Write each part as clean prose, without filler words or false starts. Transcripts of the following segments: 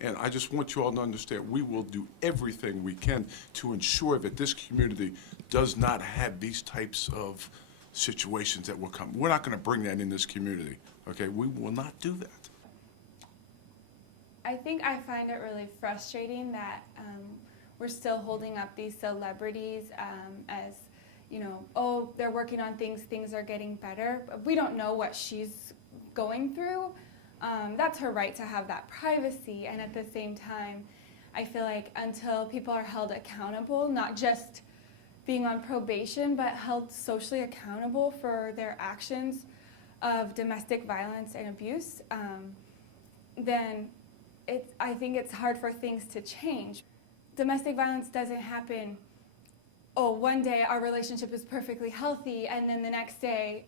And I just want you all to understand, we will do everything we can to ensure that this community does not have these types of situations that will come. We're not going to bring that in this community, okay? We will not do that. I think I find it really frustrating that we're still holding up these celebrities as, you know, oh, they're working on things, things are getting better. But we don't know what she's going through. That's her right to have that privacy. And at the same time, I feel like until people are held accountable, not just being on probation, but held socially accountable for their actions of domestic violence and abuse, then I think it's hard for things to change. Domestic violence doesn't happen, oh, one day our relationship is perfectly healthy and then the next day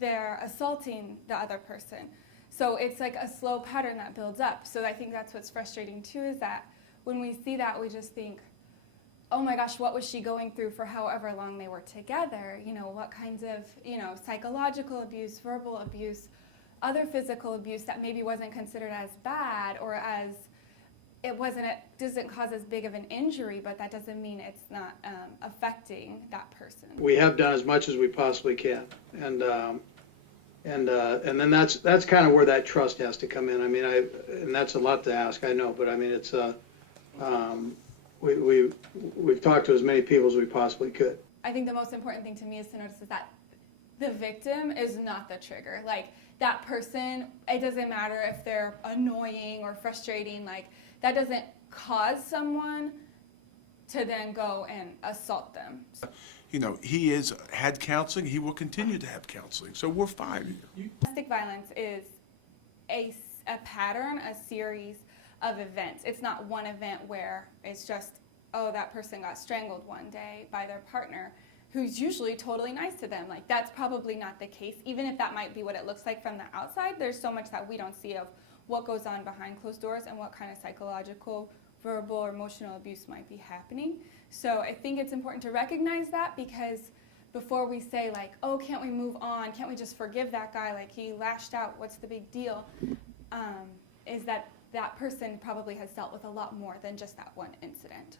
they're assaulting the other person. So it's like a slow pattern that builds up. So I think that's what's frustrating too, is that when we see that, we just think, oh my gosh, what was she going through for however long they were together? You know, what kinds of, you know, psychological abuse, verbal abuse, other physical abuse that maybe wasn't considered as bad, or as it doesn't cause as big of an injury, but that doesn't mean it's not affecting that person. We have done as much as we possibly can, and then that's kind of where that trust has to come in. I mean, and that's a lot to ask, I know, but I mean, it's we've talked to as many people as we possibly could. I think the most important thing to me is to notice is that the victim is not the trigger. Like, that person, it doesn't matter if they're annoying or frustrating, like, that doesn't cause someone to then go and assault them. You know, he has had counseling, he will continue to have counseling, so we're fine. Domestic violence is a pattern, a series of events. It's not one event where it's just, oh, that person got strangled one day by their partner, who's usually totally nice to them. Like, that's probably not the case. Even if that might be what it looks like from the outside, there's so much that we don't see of what goes on behind closed doors and what kind of psychological, verbal, or emotional abuse might be happening. So I think it's important to recognize that, because before we say, like, oh, can't we move on? Can't we just forgive that guy? Like, he lashed out, what's the big deal? Is that person probably has dealt with a lot more than just that one incident.